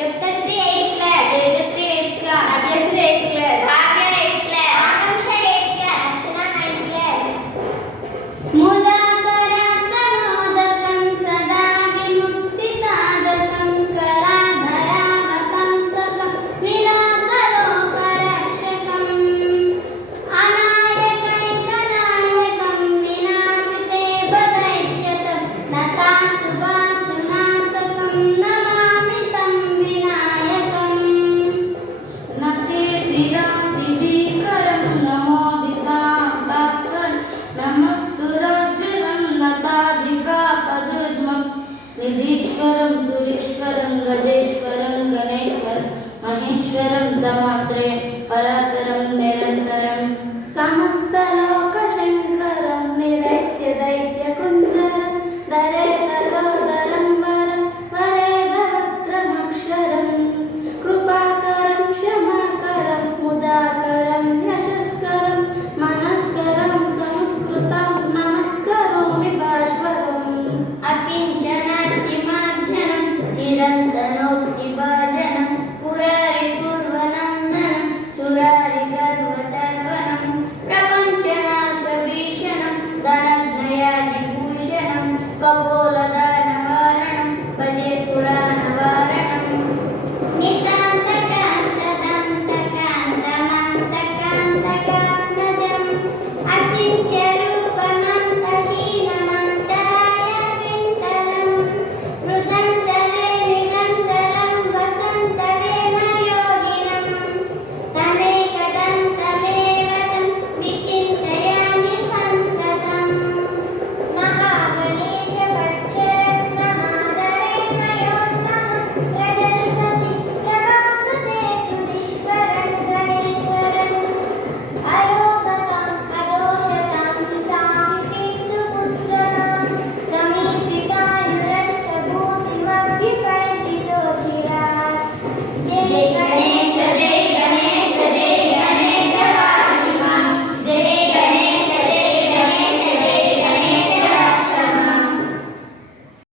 యుక్తశ్రీ 8th class, Tejashri 8th class, Abhyashri 8th class, Bhagya 8th class, Akanksha 8th class, Archana 9th class. ముదాకరాత్మోదకం సదా విముక్తి సాధకం కళాధరావతంసకం విలాసలోకరక్షకం అనాయకైకనాయకం వినాశితే బదైత్యతం నతాశుభాశునాశకం నమామి తం వినాయకం. నతేతిరాతిభీకరం నమోదితాం భాస్కరం నమస్తురాజ్వరం నతాధికాపదుర్మం నిధీశ్వరం సురీశ్వరం గజేశ్వరం గణేశ్వరం మహేశ్వరం దమాత్రేయం పరాతరం నిరంతరం సమస్తలోకశంకరం నిరైస్య దైత్యకుంజరం దరేతరోదరం వరం వరేదవక్త్రమక్షరం కృపాకరం క్షమాకరం ముదాకరం యశస్కరం మనస్కరం సంస్కృతం నమస్కరోమి భాస్వరం. అకించనాత్తిమాధ్యనం చిరంతనోక్తిభాజనం పురారి పూర్వనందనం సురారి గర్వచర్వణం ప్రపంచనాశభీషణం ధనజ్ఞయాదిభూషణం కపోల